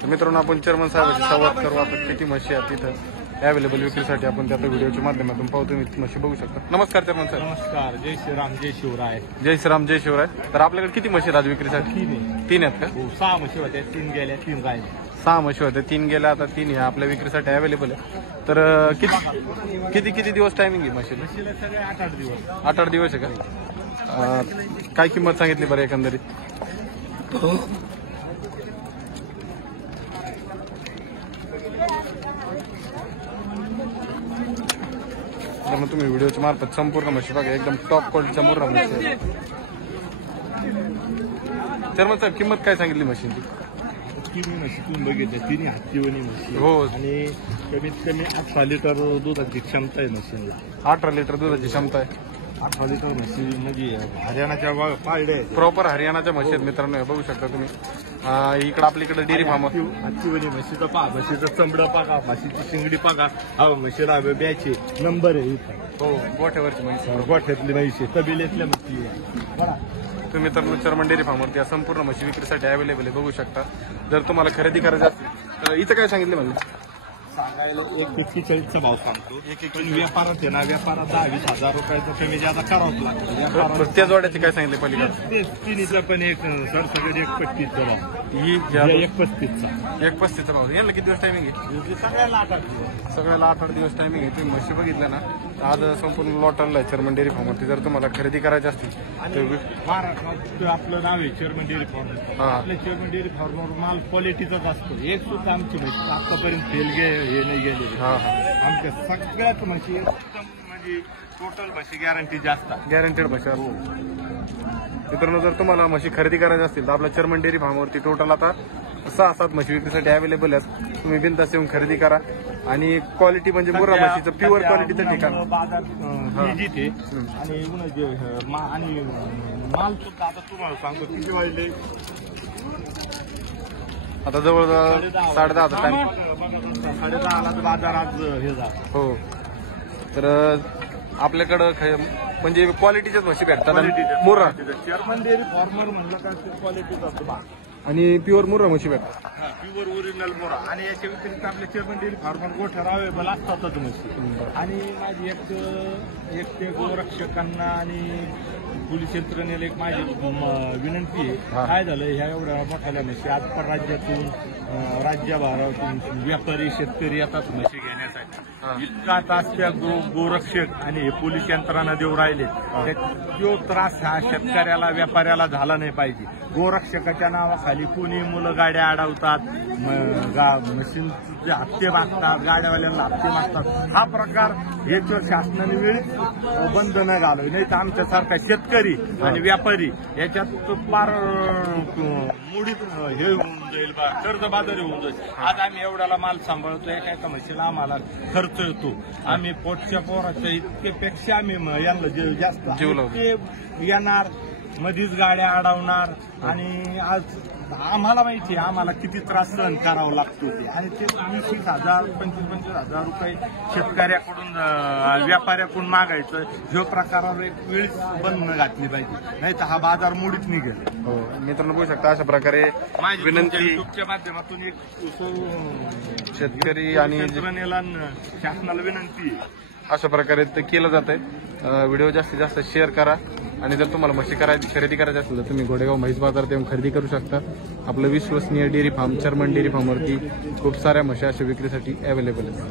तर मित्रांनो आपण चेअरमन साहेबांशी संवाद करू आता किती म्हशी आहेत तिथं अवेलेबल विक्रीसाठी आपण त्या व्हिडिओच्या माध्यमातून पाहू तुम्ही म्हशी बघू शकता। नमस्कार चेअरमन साहेब। नमस्कार, जय श्रीराम जय शिवराय। जय श्रीराम जय शिवराय। तर आपल्याकडे किती म्हशी आहेत आज विक्रीसाठी? तीन आहेत का? 6 म्हशी होत्या, 3 गेल्या 3 राहिल्या। 6 म्हशी होत्या, 3 गेल्या, आता 3 ह्या आपल्या विक्रीसाठी अवेलेबल आहे। तर किती दिवस टायमिंग आहे म्हशीला? म्हशीला सगळे 8-8 दिवस। 8-8 दिवस आहे का? काय किंमत सांगितली बरं एकंदरीत? मग तुम्ही व्हिडिओच्या मार्फत संपूर्ण म्हशी बघा, एकदम टॉप क्वालिटीच्या मुर्रा म्हशी आहे। चेअरमन साहेब किंमत काय सांगितली म्हशींची? तिन्ही म्हशी तुम्ही बघितल्या, तिन्ही हत्तीवणी म्हशी हो, आणि कमीत कमी 8 लिटर दुधाची क्षमता आहे म्हशीला। 18 लिटर दुधाची क्षमता आहे। 8 लिटर म्हशी म्हणजे हरियाणाच्या पारड्या आहेत, प्रॉपर हरियाणाच्या म्हशी आहेत मित्रांनो, हे बघू शकता तुम्ही। इकडे आपल्याकडे डेअरी फार्म हत्तीवणी म्हशीचं पहा, म्हशीचं चमडं पाका, म्हशीची शिंगडी पाका, म्हशीला ब्याचे नंबर आहे इथं। हो, गोठ्यावरची म्हशी, गोठ्यातली म्हशी, तबिलेतल्या म्हशी आहे। तुम्ही मित्रांनो चेअरमन डेअरी फार्मवरती या संपूर्ण म्हशी विक्रीसाठी अवेलेबल आहे, बघू शकता। जर तुम्हाला खरेदी करायची असेल तर इथं काय सांगितलं म्हणजे? सांगायला 1,45चा भाव सांगतो, पण व्यापारात आहे ना, व्यापारात 10-20 हजार रुपयाचं कमी जादा करावंच लागतं। त्या जोड्याची काय सांगितले पलीकडे? तिन्हीचा पण एक सरसगट 1,35चा भाव, ही 1,35चा 1,35चा भाव। याला किती दिवस टायमिंग आहे? सगळ्याला 8 दिवस। सगळ्याला 8-8 दिवस टायमिंग आहे। तुम्ही म्हशी बघितल्या ना, आज संपूर्ण लॉट आणलाय चेअरमन डेअरी फार्मवरती। जर तुम्हाला खरेदी करायची असतील तर महाराष्ट्रात आपलं नाव आहे चेअरमन डेअरी फार्म। आपल्या चेअरमन डेअरी फार्मवर माल क्वालिटीचाच असतो, एक सुद्धा आमची म्हशी आतापर्यंत फेल हे नाही गेले। आमच्या सगळ्याच म्हशी एकदम म्हणजे टोटल म्हशी गॅरंटी जास्त, गॅरंटेड म्हशी असतो। मित्रांनो जर तुम्हाला म्हशी खरेदी करायची असतील तर आपल्या चेअरमन डेअरी फार्मवरती टोटल आता 6-7 म्हशी विक्रीसाठी अवेलेबल आहेत। तुम्ही बिनधास्त येऊन खरेदी करा आणि क्वालिटी म्हणजे मुर्रा म्हशीचं प्युअर क्वालिटीचं ठिकाण बाजार जिथे आणि आणि माल सुद्धा आता तुम्हाला सांगतो किती वाजले, आता जवळजवळ 10:30चा टाइम, 10:30ला बाजार आज हे झाला। हो, तर आपल्याकडं म्हणजे क्वालिटीच्याच म्हशी भेटतात मुर्रा। चेअरमन डेअरी फार्मर म्हणलं का क्वालिटीचा बा आणि प्युअर मुर्रा म्हशी भेटतात, प्युअर ओरिजिनल मोरा। आणि याच्या व्यतिरिक्त आपल्या चेअरमन डेअरी फार्मर गोठ्यावर अवेलेबल असतातच म्हशी। आणि माझी एक ते गोरक्षकांना आणि पोलीस यंत्रणेला एक माझी विनंती आहे, काय झालं ह्या एवढ्या मोठ्या म्हशी आज परराज्यातून राज्यभरातून व्यापारी शेतकरी येतात म्हशी घेण्यासाठी। इतका त्रास त्या गोरक्षक आणि हे पोलीस यंत्रणा देऊ राहिले, तो त्रास हा शेतकऱ्याला व्यापाऱ्याला झाला नाही पाहिजे। गोरक्षकाच्या नावाखाली कोणी मुलं गाड्या अडवतात, मशीनचे हप्ते मागतात, गाड्यावाल्यांना हप्ते मागतात। हा प्रकार याच्यावर शासनाने वेळीच बंद न घालावे, नाही तर आमच्यासारखा शेतकरी आणि व्यापारी याच्यात फार मुडीत हे होऊन जाईल, कर्जबाजारी होऊन जाईल। आज आम्ही एवढ्याला माल सांभाळतो, एका म्हशीला आम्हाला खर्च येतो। आम्ही पोटच्या पोराच्या इतकेपेक्षा आम्ही यांना जास्त ते येणार, मधीच गाड्या अडवणार आणि आज आम्हाला माहिती आहे आम्हाला किती त्रास सहन करावा लागतो ते। आणि ते 20,000 25,000 रुपये शेतकऱ्याकडून व्यापाऱ्याकडून मागायचं, ह्यो प्रकारावर एक वेळीच बंद घातली पाहिजे, नाही तर हा बाजार मुडीत निघेल। हो मित्रांनो बघू शकता, अशा प्रकारे विनंती युट्यूबच्या माध्यमातून एक शेतकरी आणि शासनाला विनंती आहे, अशा प्रकारे ते केलं जात आहे। व्हिडिओ जास्तीत जास्त शेअर करा आणि जर तुम्हाला म्हशी खरेदी करायची असेल तर तुम्ही घोडेगाव म्हैस बाजारात येऊन खरेदी करू शकता। आपलं विश्वसनीय डेअरी फार्म चेअरमन डेअरी फार्मवरती खूप साऱ्या म्हशी अशा विक्रीसाठी अवेलेबल आहेत।